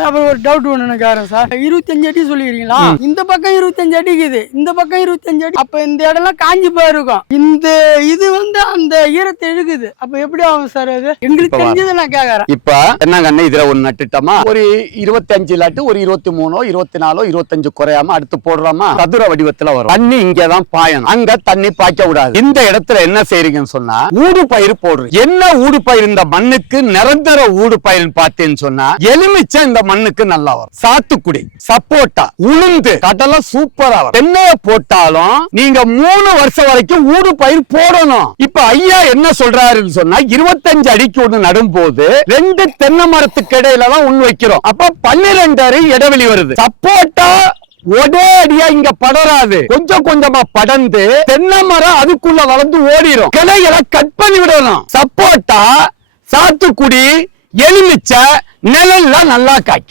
அப்புறம் ஒரு டவுட் ஒண்ணு எனக்கு சார், 25 அடி சொல்லிக்கிறீங்களா? இந்த பக்கம் 25 அடி இருக்குது, இந்த பக்கம் 25 அடி. அப்ப இந்த இடம்லாம் காஞ்சி போயிருக்கும். இந்த இது அந்த ஈரத்தை இழுக்குது. அப்ப எப்படி ஆகும் சார் அது? எங்களுக்கு தெரிஞ்சதை நான் கேக்குறேன். இப்ப என்னங்க இதுல ஒண்ணு நட்டுட்டோமா, ஒரு 25 இல்லாட்டி ஒரு 23 24 25 குறையாம அடுத்து போடுறோமா, சதுர வடிவத்துல வரும். தண்ணி இங்கதான் பாயணும், அங்க தண்ணி பாய்க்க விடாது. இந்த இடத்துல என்ன செய்றீங்கன்னு சொன்னா, ஊடு பயிர் போடுறீங்க. என்ன ஊடு பயிர்? இந்த மண்ணுக்கு நிரந்தர ஊடு பயிர் பார்த்தேன்னு சொன்னா, எலுமிச்சை இந்த மண்ணுக்கு நல்லா வரும். சாத்துக்குடி, சப்போட்டா, உளுந்து, கடலை சூப்பரா வரும். தென்னைய போட்டாலும் நீங்க 3 வருஷம் வரைக்கும் ஊடு பயிர் போடணும். இப்ப ஐயா என்ன சொல்றாருன்னு சொன்னா, 25 அடிக்கு ஒண்ணு நடும் போது 2 தென்னை மரத்துக்கு இடையில தான் ஒண்ணு வைக்கிறோம். அப்ப 12 அடி இடைவெளி வருது. சப்போட்டா ஒரே அடியா இங்க படராது, கொஞ்சம் கொஞ்சமா படர்ந்து தென்னை மரம் அதுக்குள்ள வளர்ந்து ஓடிடும். கிளைகளை கட் பண்ணி விடணும். சப்போட்டா, சாத்துக்குடி, எலுமிச்சை நிழல்ல நல்லா காய்க்கும்.